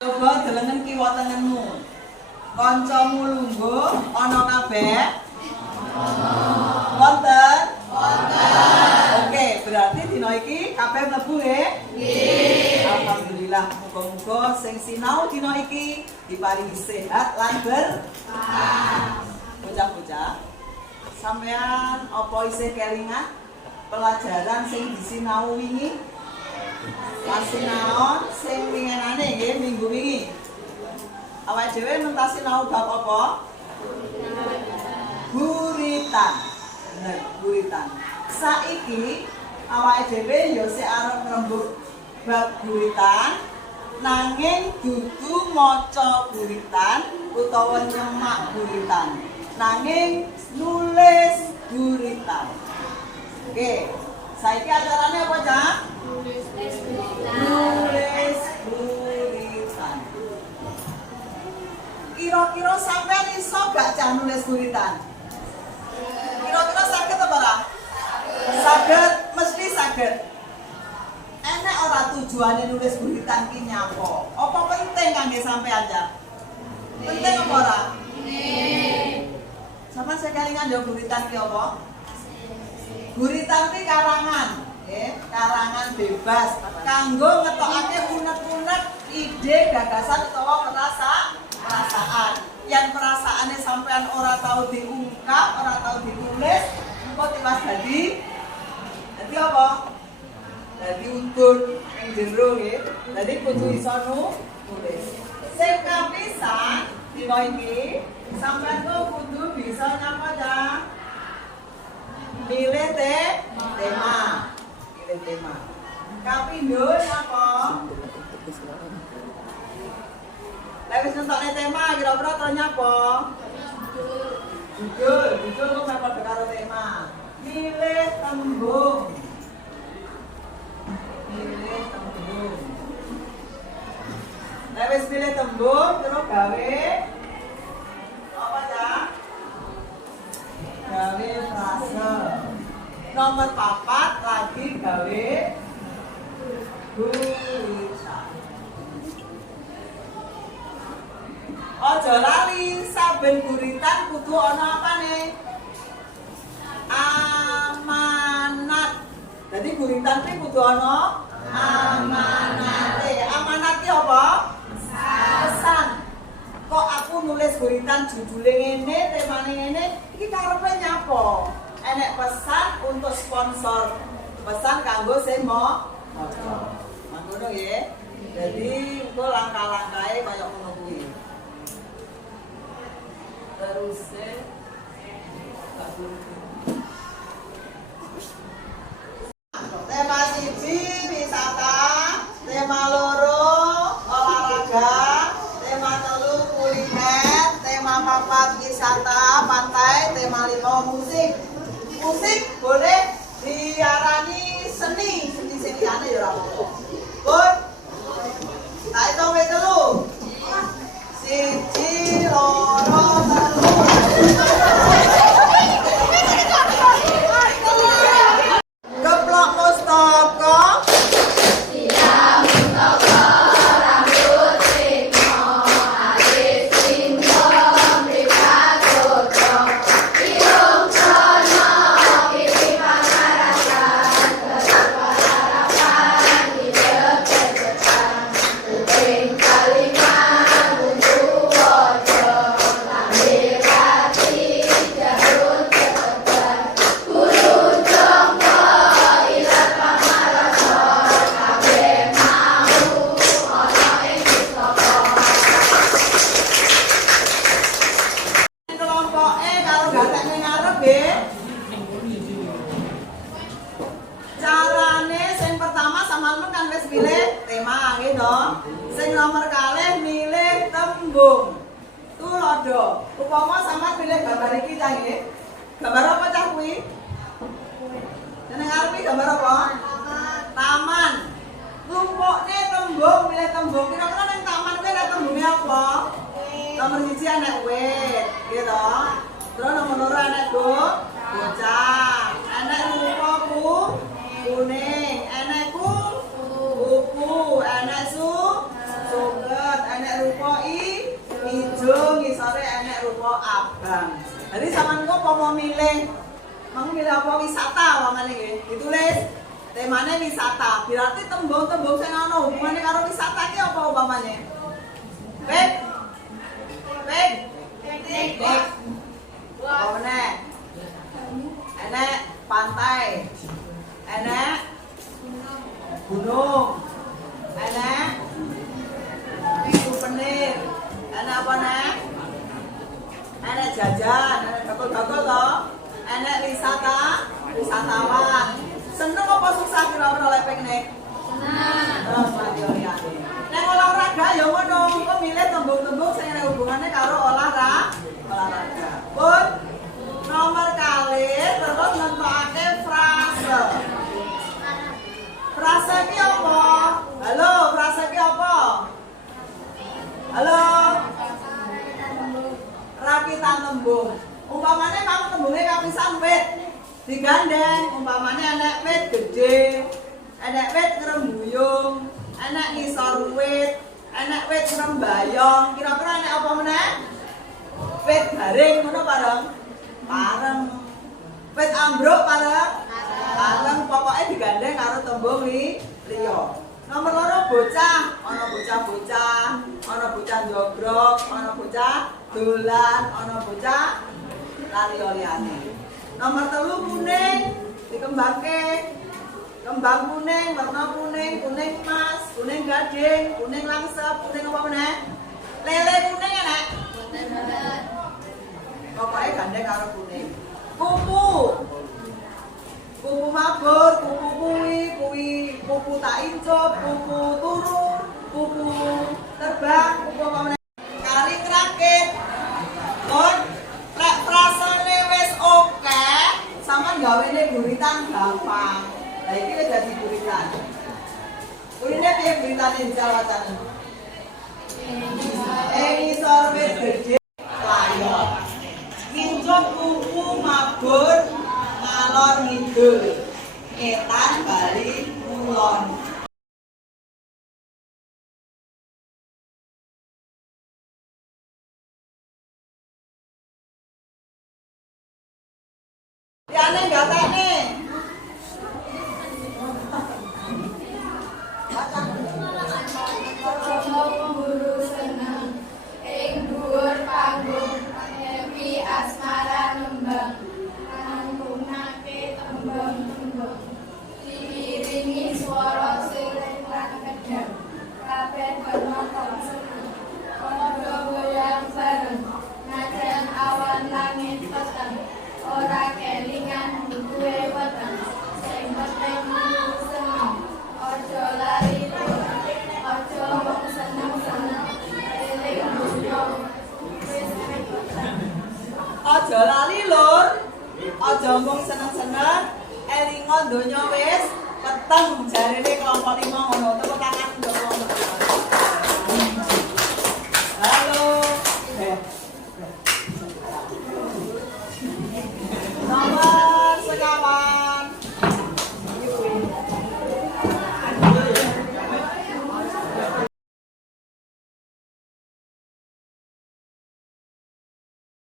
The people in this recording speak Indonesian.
Coba delengen kiwa tengenmu. Kancamu lungguh ana kabeh? Wonten? Wonten. Oke, berarti dina iki kabeh mlebu nggih? Nggih. Alhamdulillah, muga-muga sing sinau dina iki diparingi sehat lan berkah. Bocah-bocah, sampean apa isih kelingan pelajaran sing disinau wingi? Masih naon sing winginane nggih minggu wingi. Awake dhewe mentas sinau bab apa? Guritan. Bener, guritan. Saiki awake dhewe ya sik arep ngrembug bab guritan, nanging dudu maca guritan utawa nyemak guritan. Nanging nulis guritan. Oke, saiki acarane apa, Cak? Nulis guritan. Kira-kira sampean iso gak Cak nulis guritan? Kira-kira saged apa ora? Saged, mesti saged. Enek ora tujuane nulis guritan ki nyapa? Apa penting kangge sampean, Cak? Penting apa ora? Penting. Sampeyan sekelingan yo guritan ki apa? Guritan ki karangan, nggih, karangan bebas kanggo ngetokake unek-unek ide, gagasan utawa perasaan. Yang perasaannya sampean ora tahu diungkap, ora tahu ditulis, engko tiwas dadi apa? Dadi untun ning jero nggih. Dadi kudu iso nulis. Sing kapisan dina iki sampean kudu bisa nyapa ta? Milih tema. Milih tema. Kapindho napa? Lek wis nentokne tema kira-kira terus nyapa? Judul kok mepet karo tema. Milih tembung. Milih tembung. Lek wis milih tembung terus gawe apa ya? Gawe frase. Nomor 4 lagi gawe guritan. Ojo lali saben guritan kudu ana apane? Amanat. Jadi guritan iki kudu ana amanate. Amanat ki apa? Pesan. Kok aku nulis guritan judule ngene, temane ngene, iki karepe nyapa? Enek pesan untuk sponsor. Pesan kanggo sing mau maca. Ngono nggih. Jadi engko langkah-langkahe kaya ngono kuwi. Terus tema 1 wisata, tema 2 olahraga, tema 3 kuliner, tema 4 wisata pantai, tema 5 musik. Musik boleh diarani seni liyane ya ora apa-apa. Pun tak hitung wis 3. 1 2 3. Keplok mustaka. Carane sing pertama sampeyan kan wis milih tema nggih to. Sing nomor kalih milih tembung. Tulodo. Upama sampeyan milih gambar iki cah nggih. Gambar apa cah kuwi? Jeneng arep gambar apa? Taman. Lumpukne tembung, milih tembung. Kira-kira ning taman kuwi ana tembunge apa? Nomor 1 anak wit, nggih to. Terus nomor 2 anak bocah. Anak rupa kuning, anak kuku, anak suket, memilih apa wisata wongane nggih. Ditulis temane wisata. Berarti tembung-tembung sing ana hubungane karo wisata ki apa umpamane? Wek. Apa meneh? Enek pantai. Enek gunung. Enek souvenir. Enek apa nek? Enek jajan, enek bakul-bakul toh. Enek wisatawan. Seneng apa susah kira-kira lepek nek? Seneng. Terus mati liyane. Nek olahraga ya ngono, kok milih tembung-tembung sing ana hubungane karo olahraga. Pun nomor kali terus nentokake frase. Frase ki apa? Halo, frase ki apa? Halo. Rakitan tembung. Umpamane mau tembunge kapisan wit. Digandeng, umpamane enek wit gede, enek wit ngrembuyung, enek ngisor wit, enek wit ngrembayong. Kira-kira enek apa meneh? Wit garing ngono bareng. Wit ambruk bareng. Pokoke digandeng karo tembung liya. Nomor loro bocah, ana bocah-bocah, ana bocah njogrok, ana bocah dolan, ana bocah lali-liyane. Nomor 3 kuning, dikembangke. Kembang kuning, warna kuning, kuning emas, kuning gading, kuning langsep, kuning apa meneh? Lele kuning enek? Pokoknya gandeng karo kuning. Kupu. Kupu mabur, kupu kupu tak incup, kupu turu, kupu terbang, kupu apa meneh? Kali terakhir. Kon lek frasane wis oke, sampean gawene guritan gampang. Lah iki wis dadi guritan. Kurine piye guritane jal wacane? Ngisor wit gede layon. Ngincup kupu mabur ngalor ngidul. Etan bali kulon. Liyane gatekne. Ora kelingan duwe weteng sing penting seneng aja lali aja wong seneng-seneng eling dunya wis weteng Aja lali lur, aja mung seneng-seneng, elinga donya wis peteng jarene kelompok 5 ngono. Tepuk tangan untuk kelompok